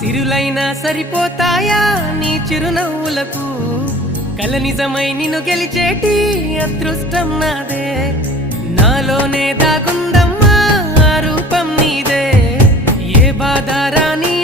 సిరులైనా సరిపోతాయా నీ చిరునవ్వులకు కల నిజమై నిన్ను గెలిచేటి అదృష్టం నాదే నాలోనే దాగుందమ్మా ఆ రూపం నీదే ఏ బాధ రాని